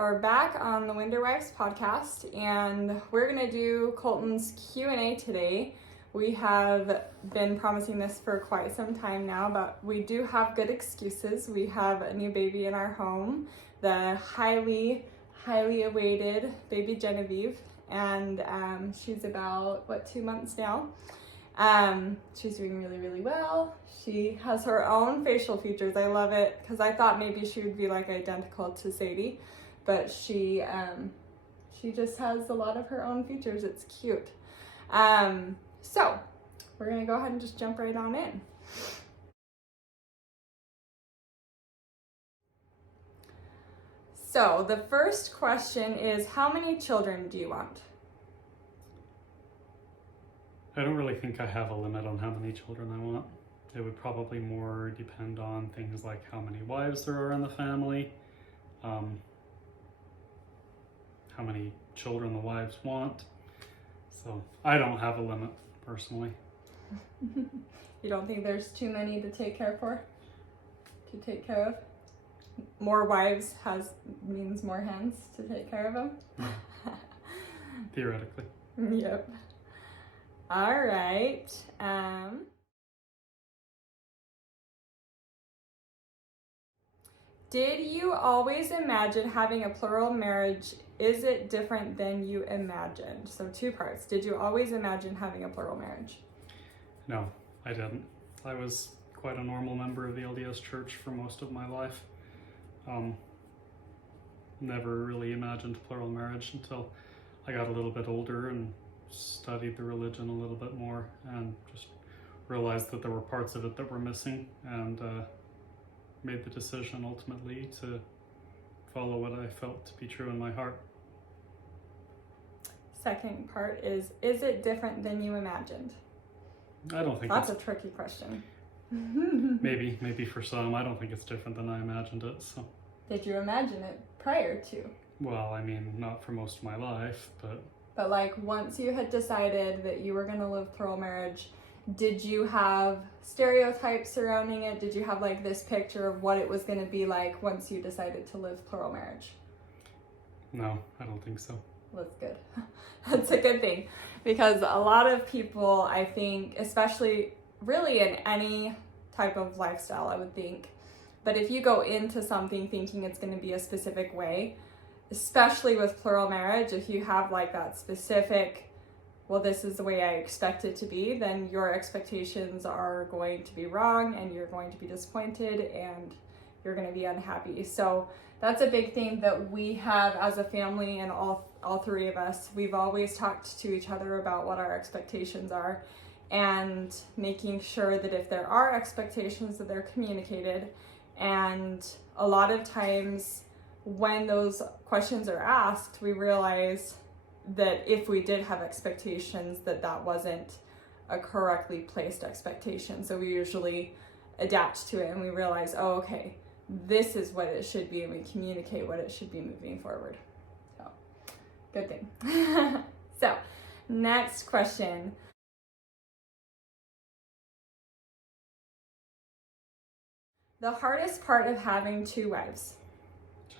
are back on the Winder Wives podcast, and we're going to do Colton's Q&A today. We have been promising this for quite some time now, but we do have good excuses. We have a new baby in our home, the highly awaited baby Genevieve, and she's about, 2 months now. She's doing really well. She has her own facial features. I love it because I thought maybe she would be like identical to Sadie, but she just has a lot of her own features. It's cute. So we're gonna go ahead and just jump right on in. So the first question is, how many children do you want? I don't really think I have a limit on how many children I want. It would probably more depend on things like how many wives there are in the family, how many children the wives want. So I don't have a limit personally. You don't think there's too many to take care of? More wives means more hands to take care of them? Theoretically. Yep. All right. Did you always imagine having a plural marriage? Is it different than you imagined? So 2 parts. Did you always imagine having a plural marriage? No, I didn't. I was quite a normal member of the LDS church for most of my life. Never really imagined plural marriage until I got a little bit older and studied the religion a little bit more and just realized that there were parts of it that were missing, and made the decision ultimately to follow what I felt to be true in my heart. Second part is it different than you imagined? I don't think that's a tricky question. maybe for some. I don't think it's different than I imagined it. So did you imagine it prior to? Well, I mean, not for most of my life, but like once you had decided that you were going to live plural marriage, did you have stereotypes surrounding it? Did you have like this picture of what it was going to be like once you decided to live plural marriage? No, I don't think so. That's good. That's a good thing, because a lot of people, I think, especially really in any type of lifestyle, I would think, but if you go into something thinking it's going to be a specific way, especially with plural marriage, if you have like that specific, well, this is the way I expect it to be, then your expectations are going to be wrong and you're going to be disappointed and you're going to be unhappy. So that's a big thing that we have as a family, and all 3 of us, we've always talked to each other about what our expectations are and making sure that if there are expectations that they're communicated. And a lot of times when those questions are asked, we realize that if we did have expectations, that wasn't a correctly placed expectation. So we usually adapt to it and we realize, oh, okay, this is what it should be, and we communicate what it should be moving forward. So, good thing. So, next question. The hardest part of having 2 wives?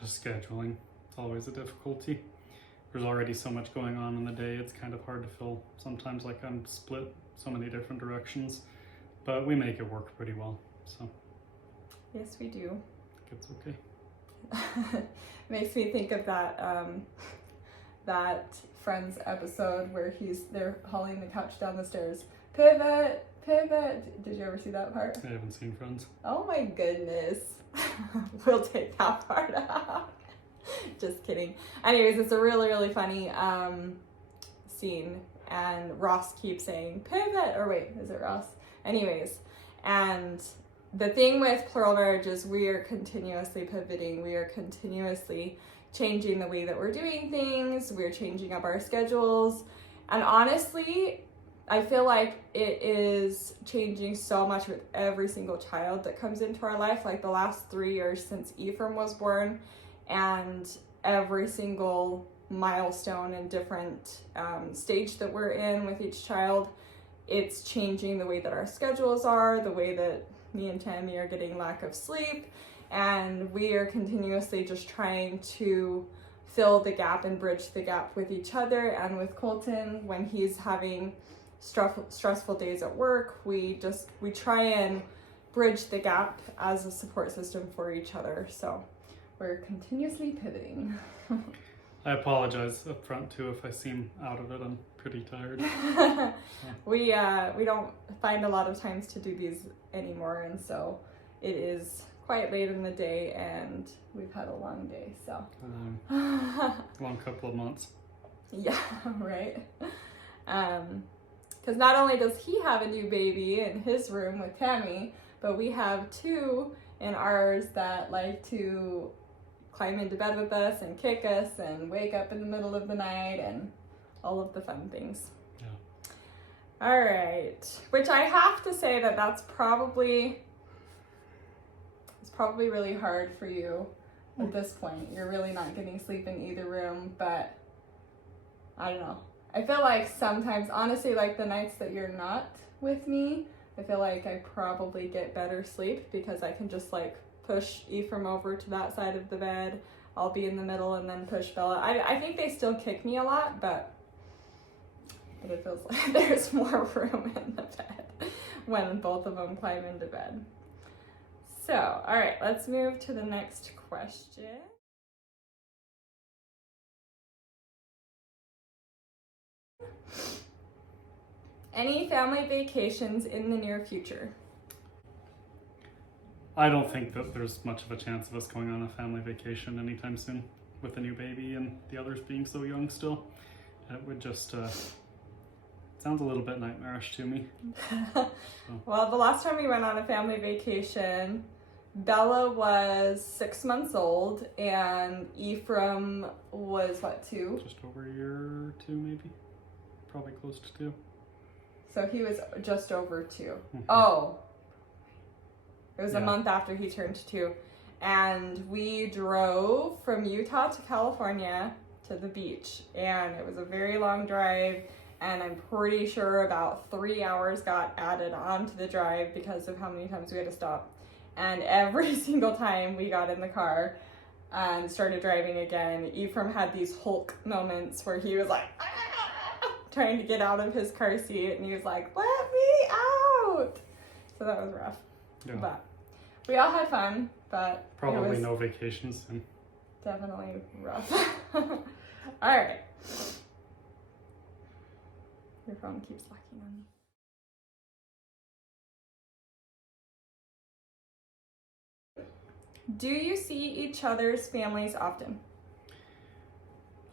Just scheduling. It's always a difficulty. There's already so much going on in the day, it's kind of hard to feel sometimes like I'm split so many different directions, but we make it work pretty well, so. Yes, we do. I think it's okay. Makes me think of that Friends episode where they're hauling the couch down the stairs. Pivot. Did you ever see that part? I haven't seen Friends. Oh my goodness. We'll take that part out. Just kidding. Anyways, it's a really funny scene, and Ross keeps saying pivot, or wait, is it Ross? Anyways, and the thing with plural marriage is we are continuously pivoting. We are continuously changing the way that we're doing things. We're changing up our schedules. And honestly, I feel like it is changing so much with every single child that comes into our life. Like the last 3 years since Ephraim was born, and every single milestone and different stage that we're in with each child, it's changing the way that our schedules are, the way that me and Tammy are getting lack of sleep, and we are continuously just trying to fill the gap and bridge the gap with each other and with Colton when he's having stressful days at work. We try and bridge the gap as a support system for each other. So we're continuously pivoting. I apologize up front too if I seem out of it. I'm pretty tired. We don't find a lot of times to do these anymore, and so it is quite late in the day and we've had a long day, so Long couple of months. yeah, right. Because not only does he have a new baby in his room with Tammy, but we have two in ours that like to climb into bed with us and kick us and wake up in the middle of the night and all of the fun things. Yeah. All right, which I have to say that's probably really hard for you at this point. You're really not getting sleep in either room, but I don't know. I feel like sometimes, honestly, like the nights that you're not with me, I feel like I probably get better sleep because I can just like push Ephraim over to that side of the bed. I'll be in the middle and then push Bella. I think they still kick me a lot, but it feels like there's more room in the bed when both of them climb into bed. So, all right, let's move to the next question. Any family vacations in the near future? I don't think that there's much of a chance of us going on a family vacation anytime soon with a new baby and the others being so young still. It would just sounds a little bit nightmarish to me. Well, the last time we went on a family vacation, Bella was 6 months old and Ephraim was what, 2? Just over a year or 2 maybe. Probably close to 2. So he was just over 2. Mm-hmm. Oh. It was a Yeah. month after he turned 2. And we drove from Utah to California to the beach. And it was a very long drive. And I'm pretty sure about 3 hours got added onto the drive because of how many times we had to stop. And every single time we got in the car and started driving again, Ephraim had these Hulk moments where he was like, trying to get out of his car seat, and he was like, let me out. So that was rough. Yeah. But we all had fun, but Probably it was no vacations soon. definitely rough. All right. Your phone keeps locking on me. Do you see each other's families often?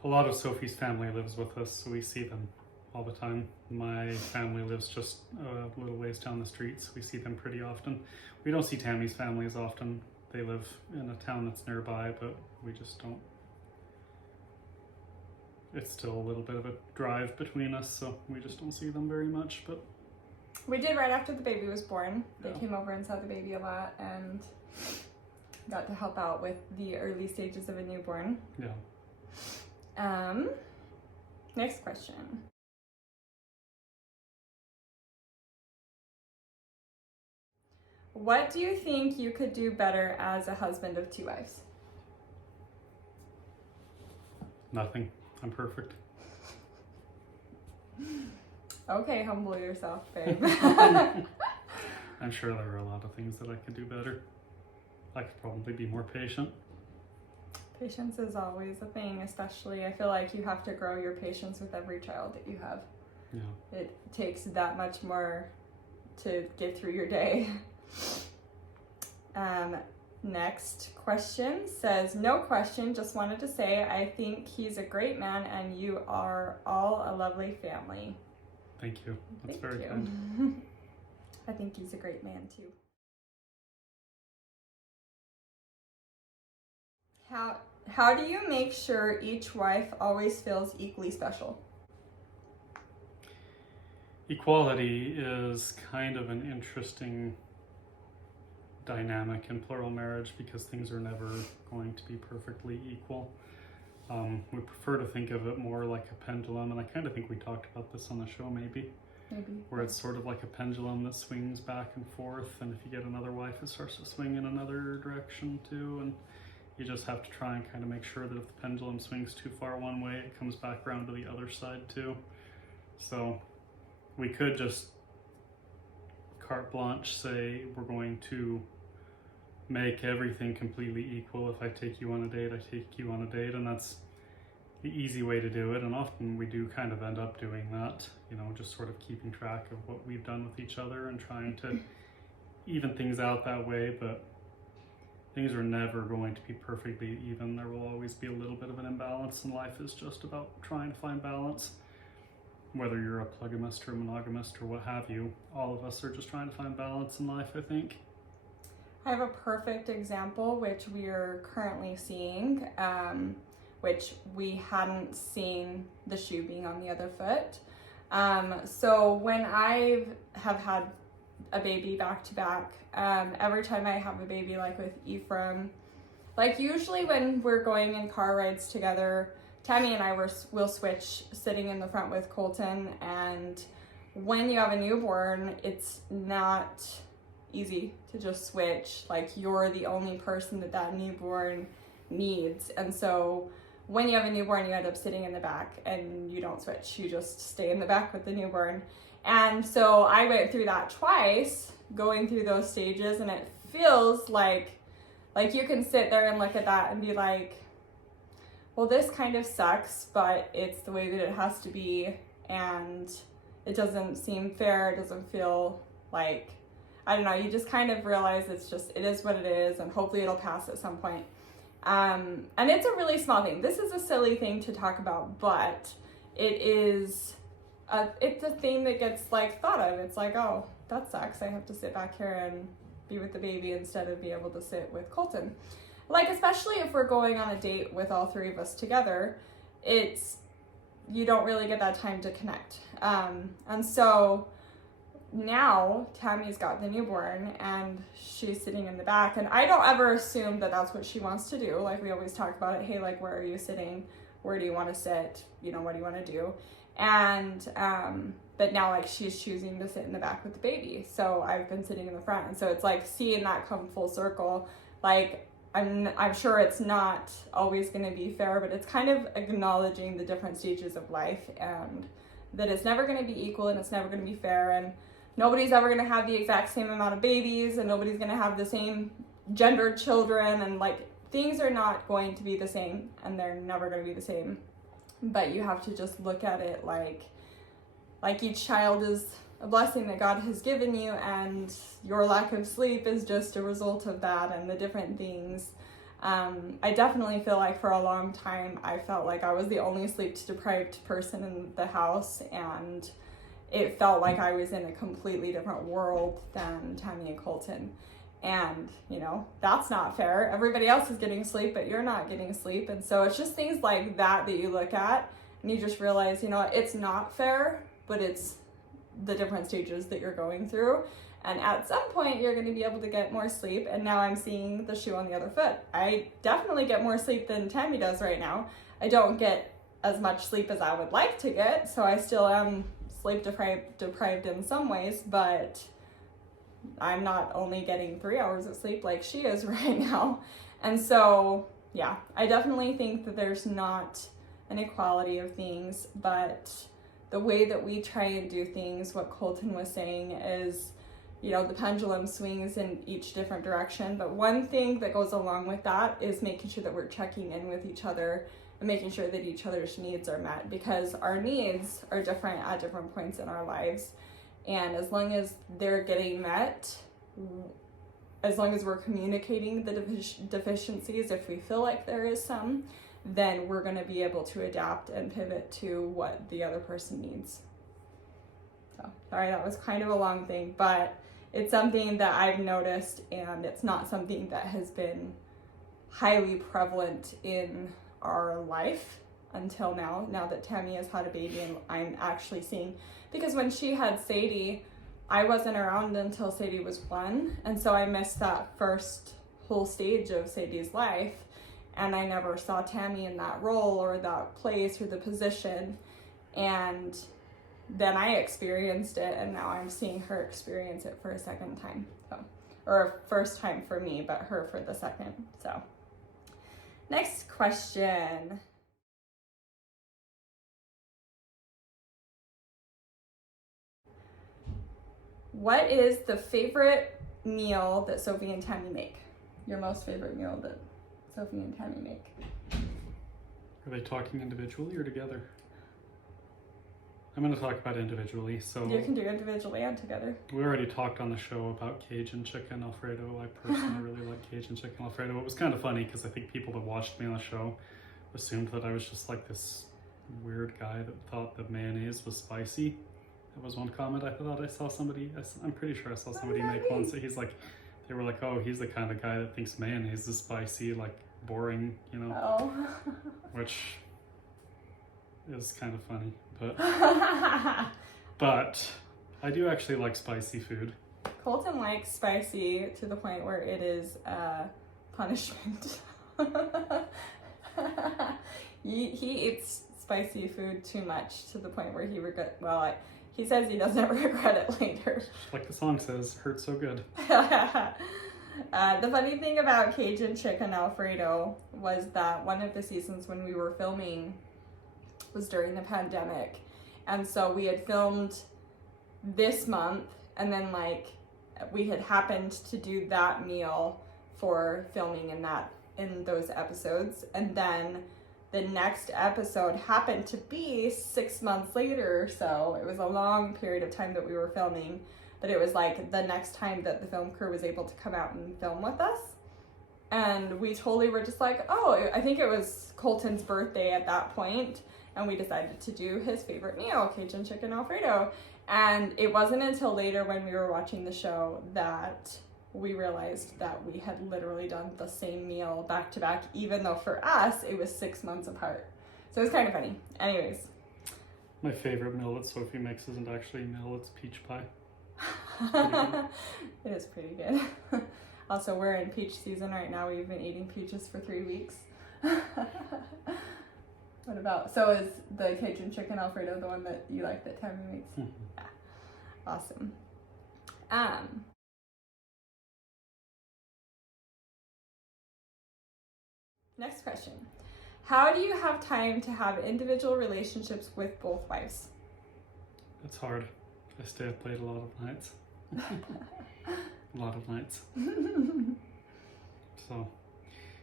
A lot of Sophie's family lives with us, so we see them all the time. My family lives just a little ways down the street, so we see them pretty often. We don't see Tammy's family as often. They live in a town that's nearby, but we just don't. It's still a little bit of a drive between us, so we just don't see them very much. But we did right after the baby was born. They Yeah. came over and saw the baby a lot and got to help out with the early stages of a newborn. yeah. Next question. What do you think you could do better as a husband of 2 wives? Nothing. I'm perfect. Okay, humble yourself, babe. I'm sure there are a lot of things that I could do better. I could probably be more patient. Patience is always a thing, especially I feel like you have to grow your patience with every child that you have. Yeah. It takes that much more to get through your day. Next question says, no question, just wanted to say I think he's a great man and you are all a lovely family. Thank you. That's Thank very you. kind. I think he's a great man too. How do you make sure each wife always feels equally special? Equality is kind of an interesting dynamic in plural marriage because things are never going to be perfectly equal. We prefer to think of it more like a pendulum, and I kind of think we talked about this on the show maybe, where it's sort of like a pendulum that swings back and forth, and if you get another wife it starts to swing in another direction too, and You just have to try and kind of make sure that if the pendulum swings too far one way, it comes back around to the other side too. So we could just carte blanche say we're going to make everything completely equal. If I take you on a date, I take you on a date, and that's the easy way to do it. And often we do kind of end up doing that, you know, just sort of keeping track of what we've done with each other and trying to even things out that way. But things are never going to be perfectly even. There will always be a little bit of an imbalance, and life is just about trying to find balance. Whether you're a plugamist or a monogamist or what have you, all of us are just trying to find balance in life, I think. I have a perfect example, which we are currently seeing, which we hadn't seen the shoe being on the other foot. So when I have had a baby back to back, every time I have a baby, like with Ephraim, like usually when we're going in car rides together, Tammy and I will switch sitting in the front with Colton, and when you have a newborn, it's not easy to just switch. Like, you're the only person that newborn needs, and so when you have a newborn, you end up sitting in the back and you don't switch. You just stay in the back with the newborn. And so I went through that twice, going through those stages, and it feels like you can sit there and look at that and be like, well, this kind of sucks, but it's the way that it has to be, and it doesn't seem fair. It doesn't feel like, I don't know, you just kind of realize it is what it is, and hopefully it'll pass at some point. And it's a really small thing. This is a silly thing to talk about, but it's a thing that gets like thought of. It's like, oh, that sucks. I have to sit back here and be with the baby instead of be able to sit with Colton. Like, especially if we're going on a date with all three of us together, you don't really get that time to connect. And so now Tammy's got the newborn and she's sitting in the back, and I don't ever assume that that's what she wants to do. Like, we always talk about it. Hey, like, where are you sitting? Where do you want to sit? You know, what do you want to do? And, but now, like, she's choosing to sit in the back with the baby. So I've been sitting in the front. And so it's like seeing that come full circle. Like, I'm sure it's not always going to be fair, but it's kind of acknowledging the different stages of life, and that it's never going to be equal, and it's never going to be fair, and nobody's ever going to have the exact same amount of babies, and nobody's going to have the same gendered children, and like, things are not going to be the same, and they're never going to be the same. But you have to just look at it like each child is a blessing that God has given you, and your lack of sleep is just a result of that, and the different things. I definitely feel like for a long time I felt like I was the only sleep deprived person in the house, and it felt like I was in a completely different world than Tammy and Colton. And, you know, that's not fair. Everybody else is getting sleep, but you're not getting sleep. And so it's just things like that you look at, and you just realize, you know, it's not fair, but it's the different stages that you're going through. And at some point you're going to be able to get more sleep. And now I'm seeing the shoe on the other foot. I definitely get more sleep than Tammy does right now. I don't get as much sleep as I would like to get, so I still am sleep deprived in some ways, but I'm not only getting 3 hours of sleep like she is right now. And so, yeah, I definitely think that there's not an equality of things, but the way that we try and do things, what Colton was saying is, you know, the pendulum swings in each different direction. But one thing that goes along with that is making sure that we're checking in with each other and making sure that each other's needs are met, because our needs are different at different points in our lives. And as long as they're getting met, as long as we're communicating the deficiencies, if we feel like there is some, then we're going to be able to adapt and pivot to what the other person needs. So, sorry, that was kind of a long thing, but it's something that I've noticed, and it's not something that has been highly prevalent in our life until now that Tammy has had a baby, and I'm actually seeing, because when she had Sadie, I wasn't around until Sadie was 1, and so I missed that first whole stage of Sadie's life, and I never saw Tammy in that role or that place or the position, and then I experienced it, and now I'm seeing her experience it for a second time, so, or first time for me, but her for the second. So Next question. What is the favorite meal that Sophie and Tammy make? Your most favorite meal that Sophie and Tammy make? Are they talking individually or together? I'm going to talk about individually. So You can do individually and together. we already talked on the show about Cajun chicken Alfredo. I personally really like Cajun chicken Alfredo. It was kind of funny because I think people that watched me on the show assumed that I was just like this weird guy that thought that mayonnaise was spicy. That was one comment I thought I saw somebody, I'm pretty sure I saw somebody make one. So he's like, they were like, oh, he's the kind of guy that thinks mayonnaise is spicy, like boring, you know, Oh. which is kind of funny. But I do actually like spicy food. Colton likes spicy to the point where it is punishment. he eats spicy food too much to the point where he he says he doesn't regret it later. Like the song says, hurts so good. The funny thing about Cajun chicken Alfredo was that one of the seasons when we were filming was during the pandemic, and so we had filmed this month, and then we had happened to do that meal for filming in those episodes, and then the next episode happened to be 6 months later, so it was a long period of time that we were filming, but it was like the next time that the film crew was able to come out and film with us. And we totally were just like, oh, I think it was Colton's birthday at that point, and we decided to do his favorite meal, Cajun chicken Alfredo. And it wasn't until later when we were watching the show that we realized that we had literally done the same meal back to back, even though for us it was 6 months apart. So it was kind of funny. Anyways. My favorite meal that Sophie makes isn't actually a meal, it's peach pie. It is pretty good. Also, we're in peach season right now. We've been eating peaches for 3 weeks. So is the Cajun chicken Alfredo the one that you like that Tammy makes? Mm-hmm. Yeah. Awesome. Next question. How do you have time to have individual relationships with both wives? It's hard. I stay up late a lot of nights. A lot of nights. So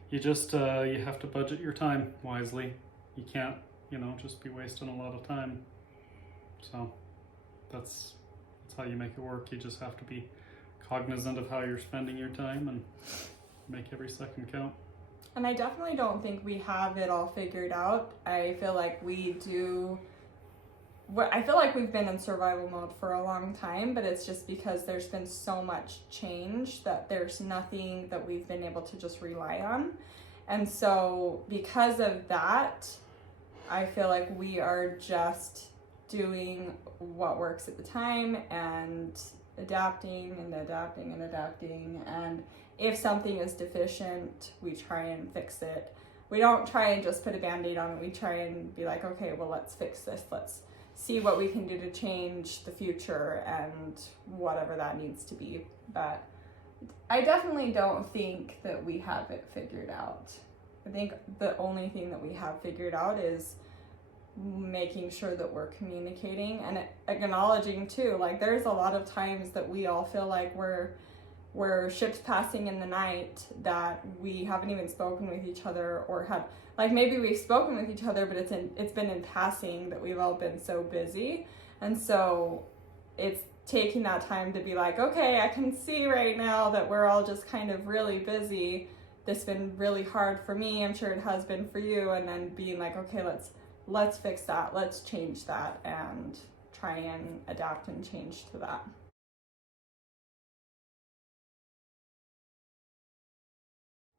you just you have to budget your time wisely. You can't, just be wasting a lot of time. So that's how you make it work. You just have to be cognizant of how you're spending your time and make every second count. And I definitely don't think we have it all figured out. I feel like we've been in survival mode for a long time, but it's just because there's been so much change that there's nothing that we've been able to just rely on. And so because of that, I feel like we are just doing what works at the time and adapting and adapting and adapting. And if something is deficient, we try and fix it. We don't try and just put a Band-Aid on it. We try and be like, okay, well, let's fix this. Let's see what we can do to change the future and whatever that needs to be. But I definitely don't think that we have it figured out. I think the only thing that we have figured out is making sure that we're communicating and acknowledging too. Like, there's a lot of times that we all feel like we're ships passing in the night, that we haven't even spoken with each other, or have, like, maybe we've spoken with each other, but it's been in passing, that we've all been so busy. And so it's taking that time to be like, okay, I can see right now that we're all just kind of really busy. This has been really hard for me. I'm sure it has been for you. And then being like, okay, let's fix that. Let's change that and try and adapt and change to that.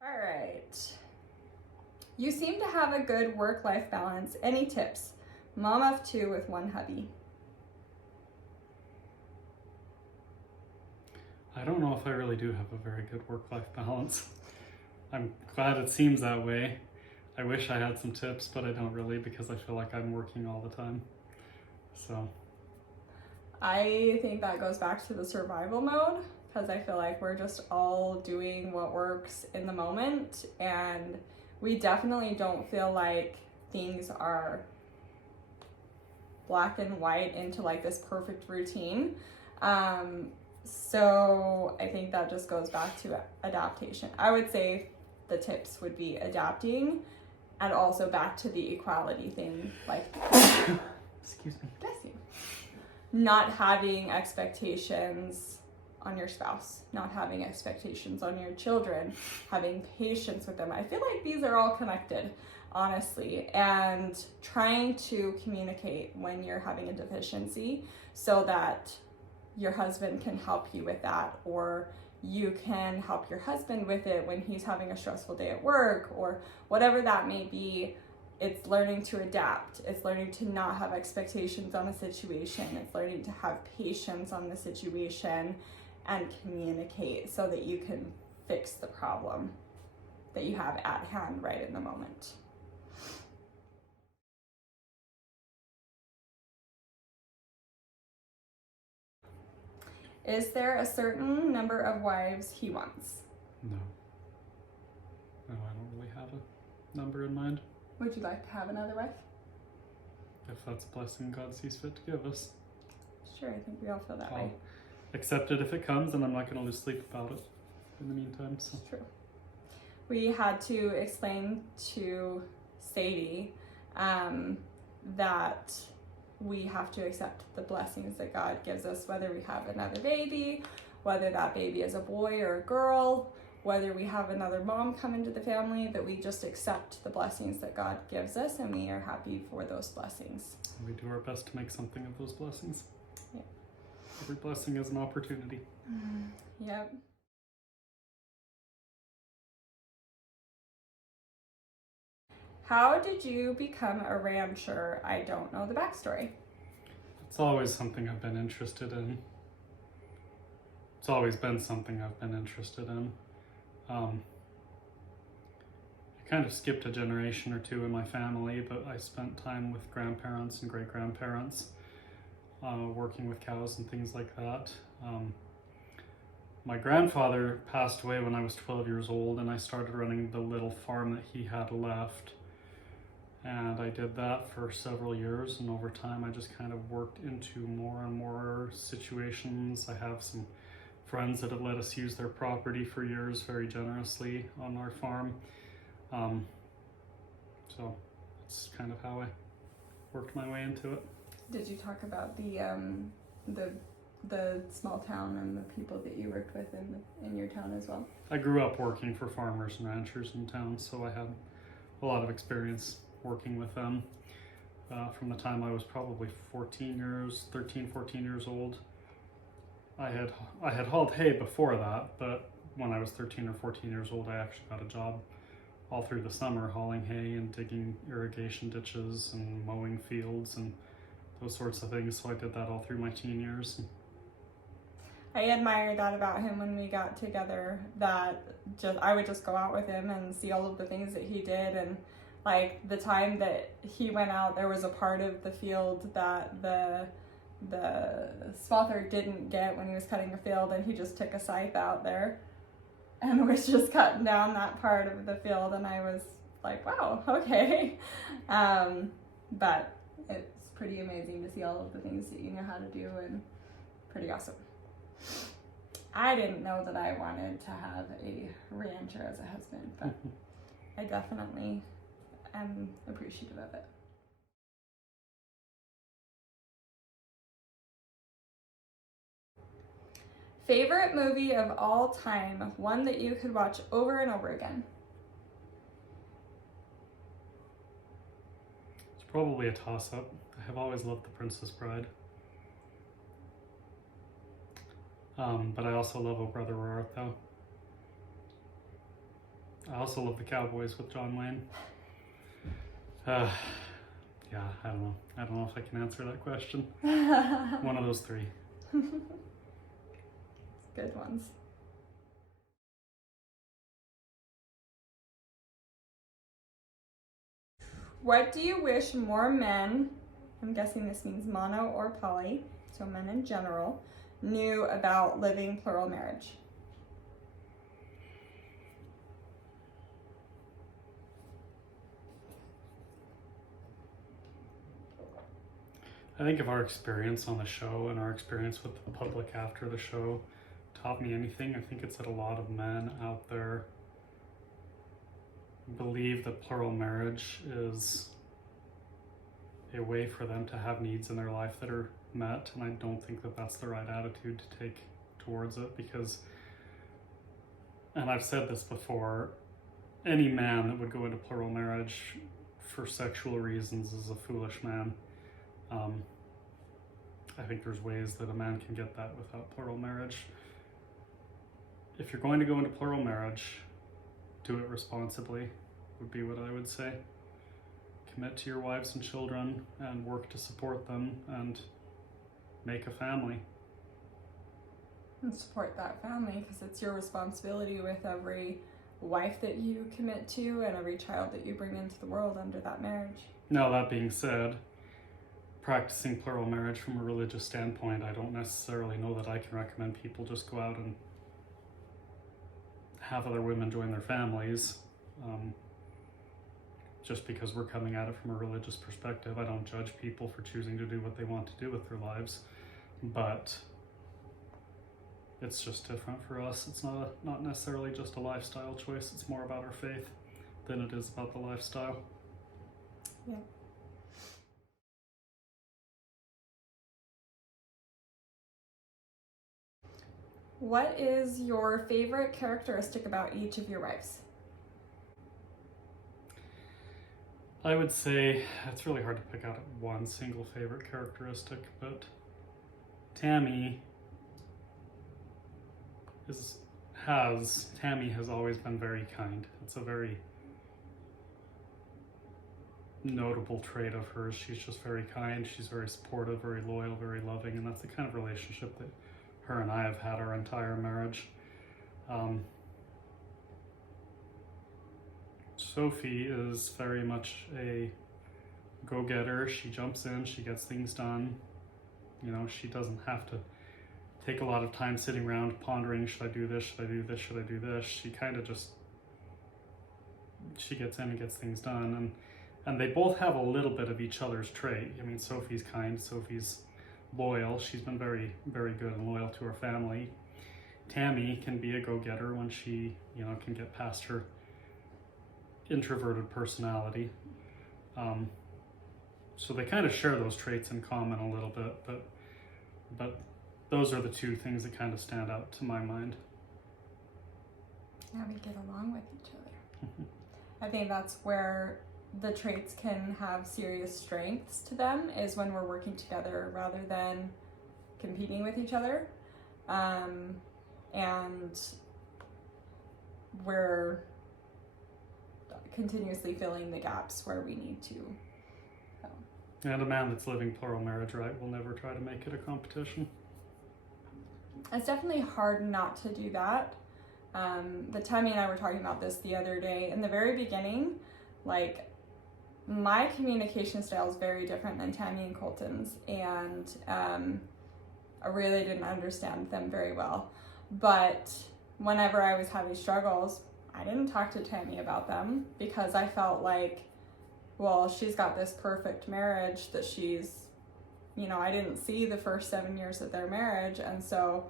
All right. You seem to have a good work-life balance. Any tips? Mom of 2 with 1 hubby. I don't know if I really do have a very good work-life balance. I'm glad it seems that way. I wish I had some tips, but I don't really, because I feel like I'm working all the time. So I think that goes back to the survival mode, because I feel like we're just all doing what works in the moment, and We definitely don't feel like things are black and white into like this perfect routine. So I think that just goes back to adaptation. I would say the tips would be adapting, and also back to the equality thing, like excuse me, bless you, not having expectations on your spouse, not having expectations on your children, having patience with them. I feel like these are all connected, honestly, and trying to communicate when you're having a deficiency so that your husband can help you with that, or you can help your husband with it when he's having a stressful day at work, or whatever that may be. It's learning to adapt. It's learning to not have expectations on a situation. It's learning to have patience on the situation and communicate so that you can fix the problem that you have at hand right in the moment. Is there a certain number of wives he wants? No. No, I don't really have a number in mind. Would you like to have another wife? If that's a blessing God sees fit to give us. Sure, I think we all feel that I'll way. accept it if it comes, and I'm not going to lose sleep about it in the meantime. So. It's true. We had to explain to Sadie that we have to accept the blessings that God gives us, whether we have another baby, whether that baby is a boy or a girl, whether we have another mom come into the family, that we just accept the blessings that God gives us, and we are happy for those blessings. We do our best to make something of those blessings. Yeah. Every blessing is an opportunity. Yep. How did you become a rancher? I don't know the backstory. It's always something I've been interested in. It's always been something I've been interested in. I kind of skipped a generation or two in my family, but I spent time with grandparents and great-grandparents, working with cows and things like that. My grandfather passed away when I was 12 years old, and I started running the little farm that he had left. And I did that for several years, and over time I just kind of worked into more and more situations. I have some friends that have let us use their property for years very generously on our farm. So that's kind of how I worked my way into it. Did you talk about the small town and the people that you worked with in your town as well? I grew up working for farmers and ranchers in town, so I had a lot of experience working with them from the time I was probably 13, 14 years old. I had hauled hay before that, but when I was 13 or 14 years old, I actually got a job all through the summer hauling hay and digging irrigation ditches and mowing fields and those sorts of things. So I did that all through my teen years. I admire that about him when we got together, that I would just go out with him and see all of the things that he did. And like the time that he went out, there was a part of the field that the swather didn't get when he was cutting a field, and he just took a scythe out there and was just cutting down that part of the field, and I was like, wow, okay. But it's pretty amazing to see all of the things that you know how to do, and pretty awesome. I didn't know that I wanted to have a rancher as a husband, but I definitely am appreciative of it. Favorite movie of all time, one that you could watch over and over again? It's probably a toss-up. I have always loved The Princess Bride. But I also love O Brother Where Art Thou. I also love The Cowboys with John Wayne. Yeah, I don't know. I don't know if I can answer that question. One of those three. Good ones. What do you wish more men, I'm guessing this means mono or poly, so men in general, knew about living plural marriage? I think if our experience on the show and our experience with the public after the show taught me anything, I think it's that a lot of men out there believe that plural marriage is a way for them to have needs in their life that are met, and I don't think that that's the right attitude to take towards it, because, and I've said this before, any man that would go into plural marriage for sexual reasons is a foolish man. I think there's ways that a man can get that without plural marriage. If you're going to go into plural marriage, do it responsibly, would be what I would say. Commit to your wives and children and work to support them and make a family. And support that family, because it's your responsibility with every wife that you commit to and every child that you bring into the world under that marriage. Now, that being said, practicing plural marriage from a religious standpoint, I don't necessarily know that I can recommend people just go out and have other women join their families. Just because we're coming at it from a religious perspective. I don't judge people for choosing to do what they want to do with their lives, but it's just different for us. It's not necessarily just a lifestyle choice. It's more about our faith than it is about the lifestyle. Yeah. What is your favorite characteristic about each of your wives? I would say it's really hard to pick out one single favorite characteristic, but Tammy has always been very kind. It's a very notable trait of hers. She's just very kind. She's very supportive, very loyal, very loving, and that's the kind of relationship that her and I have had our entire marriage. Sophie is very much a go-getter. She jumps in, she gets things done. You know, she doesn't have to take a lot of time sitting around pondering, should I do this, should I do this, should I do this? She kind of just, she gets in and gets things done. And they both have a little bit of each other's trait. I mean, Sophie's kind, Sophie's loyal. She's been very, very good and loyal to her family. Tammy can be a go-getter when she, you know, can get past her introverted personality. So they kind of share those traits in common a little bit, but those are the two things that kind of stand out to my mind. Yeah, we get along with each other. I think that's where the traits can have serious strengths to them, is when we're working together rather than competing with each other. And we're continuously filling the gaps where we need to. And a man that's living plural marriage right will never try to make it a competition. It's definitely hard not to do that. But Tammy and I were talking about this the other day. In the very beginning, like, my communication style is very different than Tammy and Colton's, and I really didn't understand them very well. But whenever I was having struggles, I didn't talk to Tammy about them, because I felt like, well, she's got this perfect marriage that she's, you know, I didn't see the first 7 years of their marriage. And so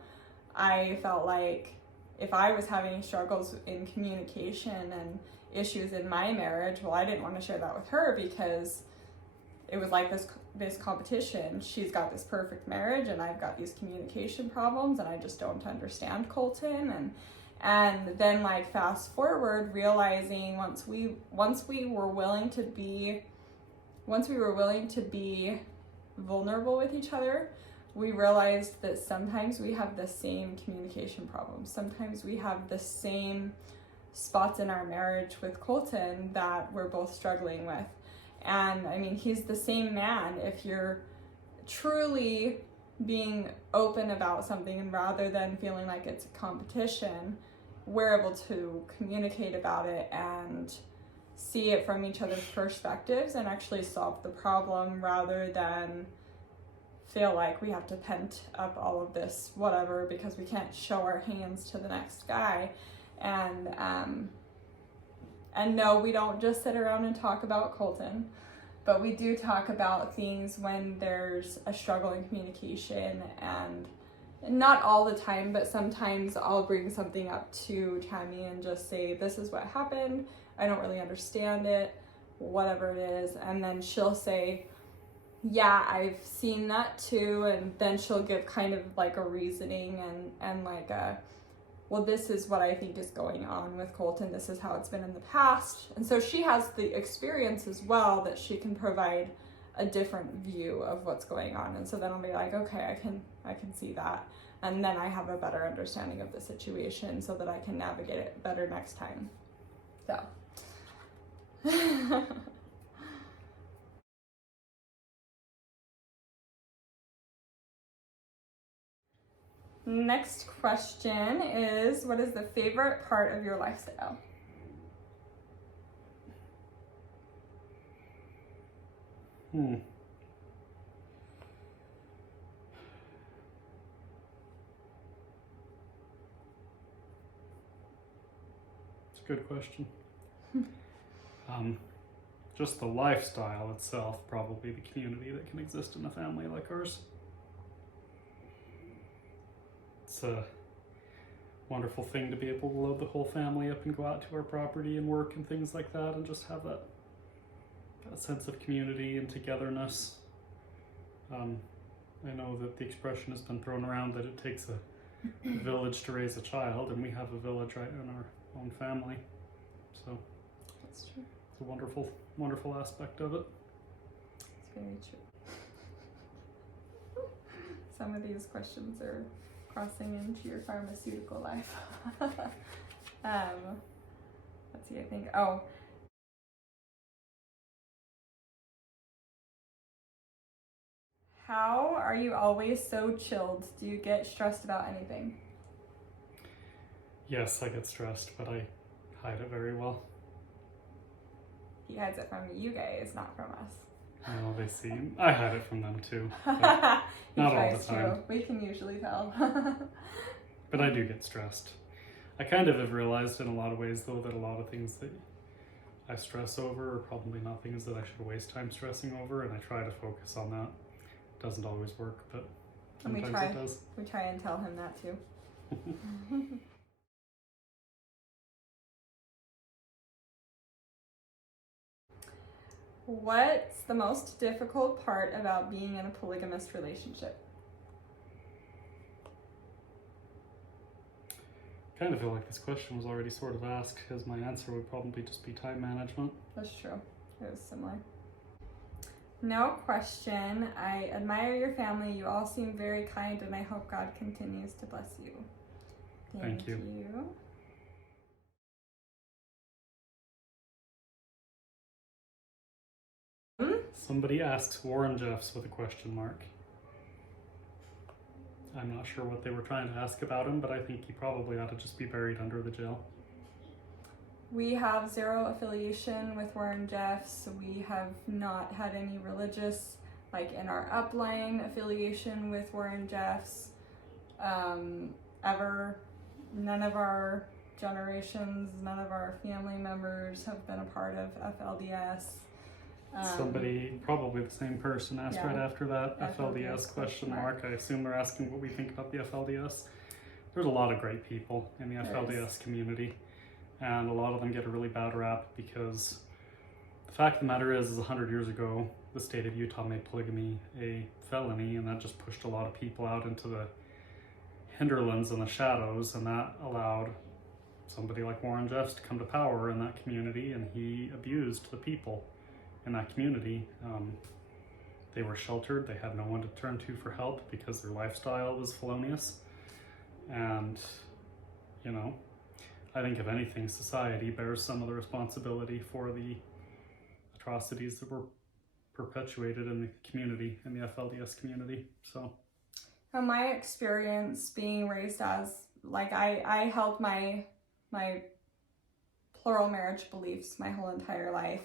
I felt like if I was having struggles in communication and issues in my marriage, well, I didn't want to share that with her, because it was like this competition. She's got this perfect marriage and I've got these communication problems, and I just don't understand Colton. And then, like, fast forward, realizing once we were willing to be vulnerable with each other, we realized that sometimes we have the same communication problems. Sometimes we have the same spots in our marriage with Colton that we're both struggling with. And I mean, he's the same man. If you're truly being open about something rather than feeling like it's a competition, we're able to communicate about it and see it from each other's perspectives and actually solve the problem, rather than feel like we have to pent up all of this whatever because we can't show our hands to the next guy. And no, we don't just sit around and talk about Colton. but we do talk about things when there's a struggle in communication, and not all the time, but sometimes I'll bring something up to Tammy and just say, this is what happened. I don't really understand it, whatever it is. And then she'll say, yeah, I've seen that too. And then she'll give kind of like a reasoning and like a, well, this is what I think is going on with Colton. This is how it's been in the past. And so she has the experience as well, that she can provide a different view of what's going on. And so then I'll be like, okay, I can see that. And then I have a better understanding of the situation so that I can navigate it better next time. So. Next question is, what is the favorite part of your lifestyle? It's a good question. Just the lifestyle itself, probably the community that can exist in a family like ours. It's a wonderful thing to be able to load the whole family up and go out to our property and work and things like that, and just have that sense of community and togetherness. I know that the expression has been thrown around that it takes a village to raise a child, and we have a village right in our own family. So That's true. it's a wonderful, wonderful aspect of it. It's very true. Some of these questions are crossing into your pharmaceutical life. Let's see, I think, how are you always so chilled? Do you get stressed about anything? Yes, I get stressed, but I hide it very well. He hides it from you guys, not from us. Oh, they see. I hide it from them too. But He not all tries the time. to. We can usually tell. But I do get stressed. I kind of have realized in a lot of ways, though, that a lot of things that I stress over are probably not things that I should waste time stressing over, and I try to focus on that. It doesn't always work, but sometimes it does. We try and tell him that too. What's the most difficult part about being in a polygamous relationship? I kind of feel like this question was already sort of asked, as my answer would probably just be time management. That's true. It was similar. No question. I admire your family. You all seem very kind, and I hope God continues to bless you. Thank you. Somebody asks Warren Jeffs with a question mark. I'm not sure what they were trying to ask about him, but I think he probably ought to just be buried under the jail. We have zero affiliation with Warren Jeffs. We have not had any religious, like in our upline, affiliation with Warren Jeffs ever. None of our generations, none of our family members have been a part of FLDS. Somebody, probably the same person, asked right after that FLDS question mark. I assume they're asking what we think about the FLDS. There's a lot of great people in the FLDS community, and a lot of them get a really bad rap because the fact of the matter is 100 years ago, the state of Utah made polygamy a felony, and that just pushed a lot of people out into the hinterlands and the shadows, and that allowed somebody like Warren Jeffs to come to power in that community, and he abused the people in that community. They were sheltered. They had no one to turn to for help because their lifestyle was felonious. And, you know, I think if anything, society bears some of the responsibility for the atrocities that were perpetuated in the community, in the FLDS community. So, from my experience being raised as, like, I held my plural marriage beliefs my whole entire life.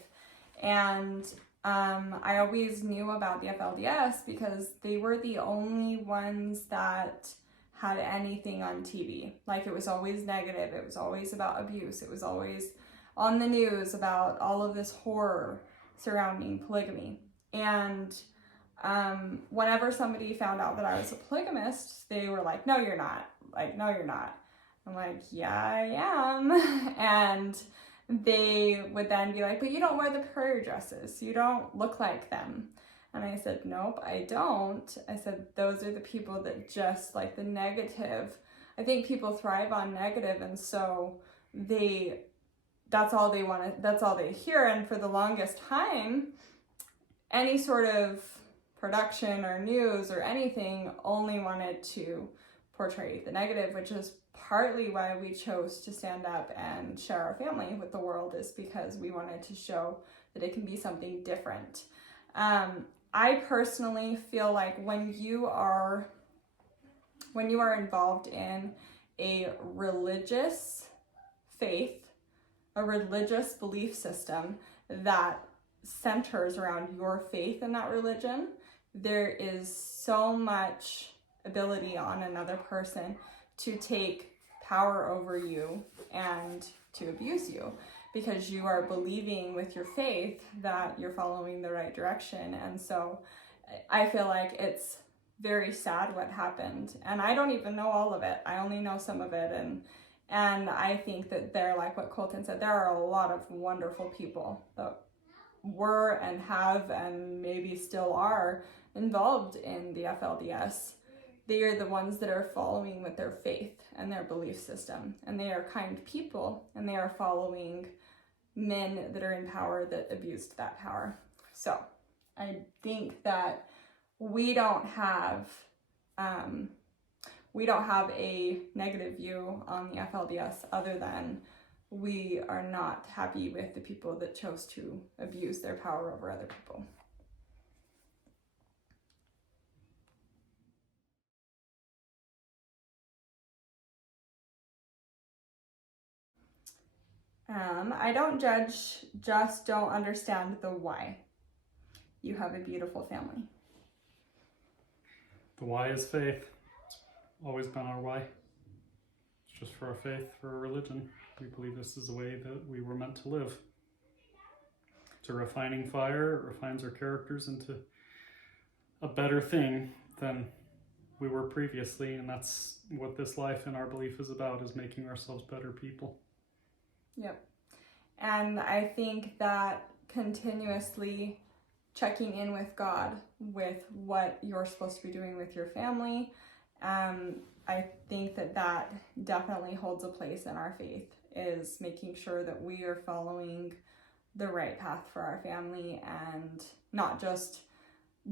And I always knew about the FLDS because they were the only ones that had anything on TV. Like, it was always negative. It was always about abuse. It was always on the news about all of this horror. surrounding polygamy. And whenever somebody found out that I was a polygamist, they were like, no, you're not. Like, no, you're not. I'm like, yeah, I am. And they would then be like, but you don't wear the prayer dresses. You don't look like them. And I said, nope, I don't. I said, those are the people that just like the negative. I think people thrive on negative, and so that's all they want to, that's all they hear. And for the longest time, any sort of production or news or anything only wanted to portray the negative, which is partly why we chose to stand up and share our family with the world, is because we wanted to show that it can be something different. I personally feel like when you are involved in a religious faith, a religious belief system that centers around your faith in that religion, there is so much ability on another person to take power over you and to abuse you, because you are believing with your faith that you're following the right direction. And so I feel like it's very sad what happened, and I don't even know all of it. I only know some of it, and I think that there, like what Colton said, there are a lot of wonderful people that were and have and maybe still are involved in the FLDS. They are the ones that are following with their faith and their belief system, and they are kind people, and they are following men that are in power that abused that power. So I think that we don't have a negative view on the FLDS, other than we are not happy with the people that chose to abuse their power over other people. I don't judge, just don't understand the why. You have a beautiful family. The why is faith. It's always been our why. It's just for our faith, for our religion. We believe this is the way that we were meant to live. It's a refining fire. It refines our characters into a better thing than we were previously, and that's what this life and our belief is about, is making ourselves better people. Yep. And I think that continuously checking in with God with what you're supposed to be doing with your family, I think that definitely holds a place in our faith, is making sure that we are following the right path for our family and not just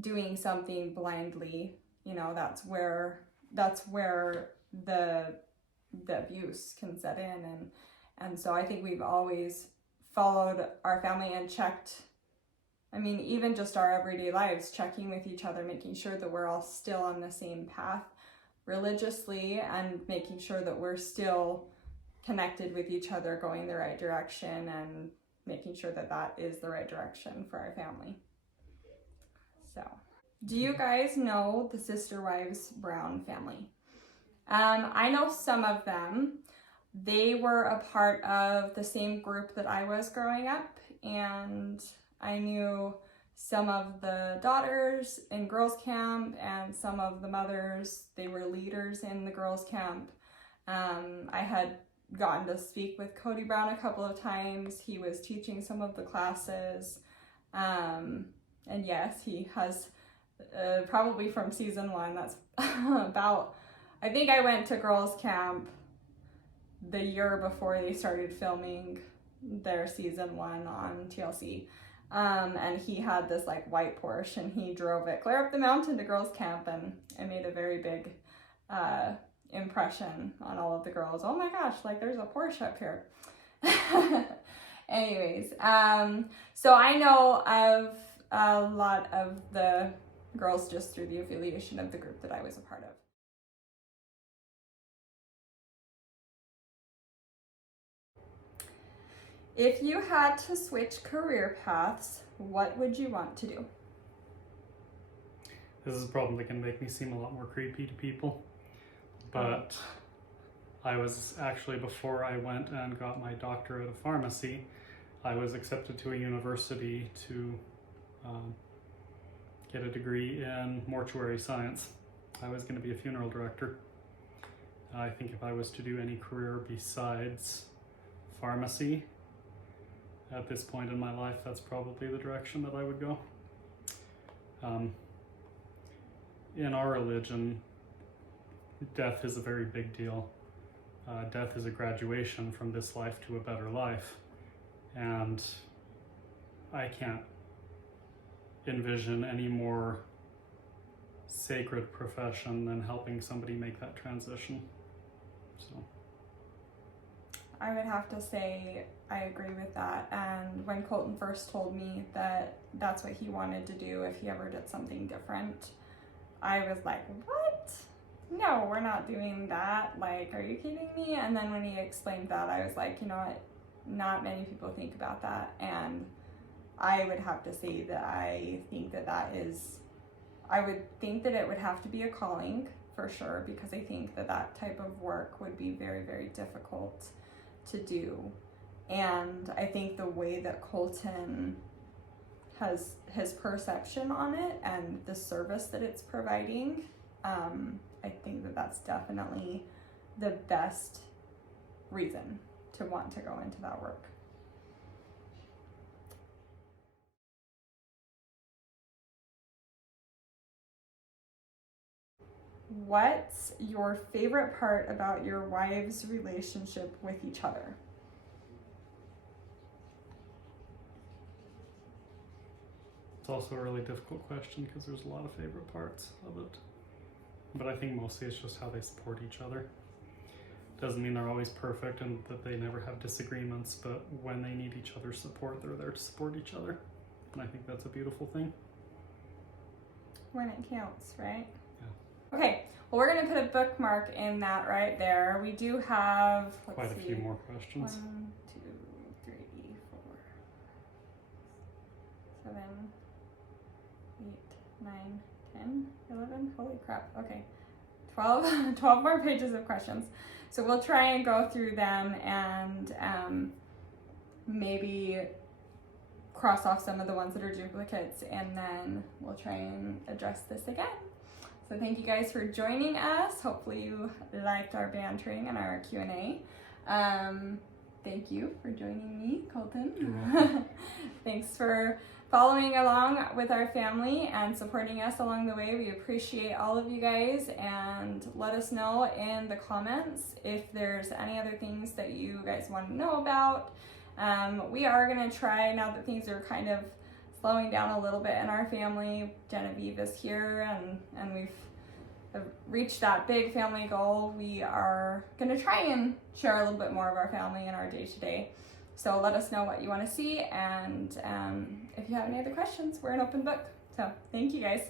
doing something blindly. You know, that's where the abuse can set in, and so I think we've always followed our family and checked, I mean, even just our everyday lives, checking with each other, making sure that we're all still on the same path religiously, and making sure that we're still connected with each other, going the right direction, and making sure that that is the right direction for our family. So, do you guys know the Sister Wives Brown family? I know some of them. They were a part of the same group that I was growing up, and I knew some of the daughters in girls' camp and some of the mothers. They were leaders in the girls' camp. I had gotten to speak with Cody Brown a couple of times. He was teaching some of the classes. And yes, he has probably from season 1, that's about, I think I went to girls' camp the year before they started filming their season 1 on TLC. And he had this like white Porsche, and he drove it clear up the mountain to girls' camp, and it made a very big impression on all of the girls. Oh my gosh, like there's a Porsche up here. Anyways, so I know of a lot of the girls just through the affiliation of the group that I was a part of. If you had to switch career paths, what would you want to do? This is a problem that can make me seem a lot more creepy to people, but I was actually, before I went and got my doctorate of pharmacy, I was accepted to a university to get a degree in mortuary science. I was going to be a funeral director. I think if I was to do any career besides pharmacy at this point in my life, that's probably the direction that I would go. In our religion, death is a very big deal. Death is a graduation from this life to a better life. And I can't envision any more sacred profession than helping somebody make that transition. So I would have to say I agree with that. And when Colton first told me that that's what he wanted to do if he ever did something different, I was like, what? No, we're not doing that. Like, are you kidding me? And then when he explained that, I was like, you know what? Not many people think about that. And I would have to say that I think that I would think that it would have to be a calling for sure, because I think that type of work would be very, very difficult to do. And I think the way that Colton has his perception on it and the service that it's providing, I think that that's definitely the best reason to want to go into that work. What's your favorite part about your wives' relationship with each other? it's also a really difficult question because there's a lot of favorite parts of it. But I think mostly it's just how they support each other. Doesn't mean they're always perfect and that they never have disagreements, but when they need each other's support, they're there to support each other. And I think that's a beautiful thing. When it counts, right? Yeah. Okay, well, we're going to put a bookmark in that right there. We do have Quite a few more questions. 1, 2, 3, 4, 7, 8, 9, 10, 11. Holy crap. Okay. 12 more pages of questions. So we'll try and go through them and maybe cross off some of the ones that are duplicates, and then we'll try and address this again. So thank you guys for joining us. Hopefully you liked our bantering and our Q&A. Thank you for joining me, Colton. Thanks for following along with our family and supporting us along the way. We appreciate all of you guys, and let us know in the comments if there's any other things that you guys want to know about. We are going to try, now that things are kind of slowing down a little bit in our family. Genevieve is here and we've reached that big family goal. We are going to try and share a little bit more of our family in our day-to-day. So let us know what you want to see, and if you have any other questions, we're an open book. So thank you guys.